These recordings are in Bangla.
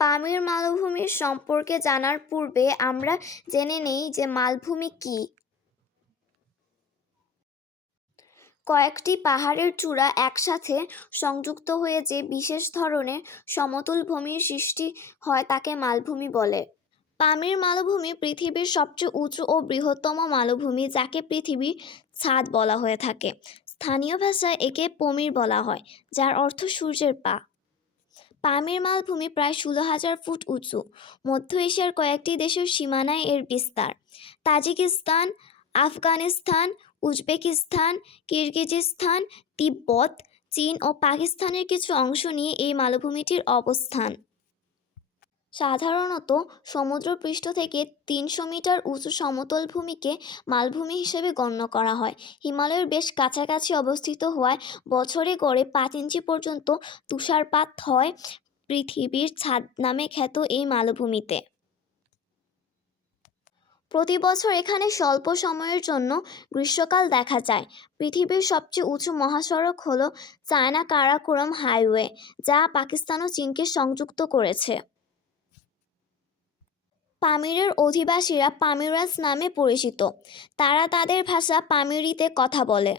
পামির মালভূমির সম্পর্কে জানার পূর্বে আমরা জেনে নেই যে মালভূমি কী। কয়েকটি পাহাড়ের চূড়া একসাথে সংযুক্ত হয়ে যে বিশেষ ধরনের সমতল ভূমির সৃষ্টি হয় তাকে মালভূমি বলে। পামির মালভূমি পৃথিবীর সবচেয়ে উঁচু ও বৃহত্তম মালভূমি যাকে পৃথিবীর ছাদ বলা হয়ে থাকে। স্থানীয় ভাষায় একে পমির বলা হয়, যার অর্থ সূর্যের পা। পামির মালভূমি প্রায় ষোলো হাজার ফুট উঁচু। মধ্য এশিয়ার কয়েকটি দেশের সীমানায় এর বিস্তার। তাজিকিস্তান, আফগানিস্তান, উজবেকিস্তান, কিরগিজিস্তান, তিব্বত, চীন ও পাকিস্তানের কিছু অংশ নিয়ে এই মালভূমিটির অবস্থান। সাধারণত সমুদ্রপৃষ্ঠ থেকে তিনশো মিটার উঁচু সমতল ভূমিকে মালভূমি হিসেবে গণ্য করা হয়। হিমালয়ের বেশ কাছাকাছি অবস্থিত হওয়ায় বছরে গড়ে পাঁচ ইঞ্চি পর্যন্ত তুষারপাত হয় পৃথিবীর ছাদ নামে খ্যাত এই মালভূমিতে। প্রতি বছর এখানে স্বল্প সময়ের জন্য গ্রীষ্মকাল দেখা যায়। পৃথিবীর সবচেয়ে উঁচু মহাসড়ক হল চায়না কারাকোরাম হাইওয়ে, যা পাকিস্তান ও চীনকে সংযুক্ত করেছে। পামিরের অধিবাসীরা পামিরাস নামে পরিচিত। তারা তাদের ভাষা পামিরিতে কথা বলে।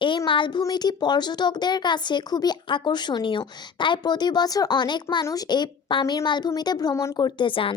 এই মালভূমিটি পর্যটকদের কাছে খুবই আকর্ষণীয়। তাই প্রতি বছর অনেক মানুষ এই পামির মালভূমিতে ভ্রমণ করতে যান।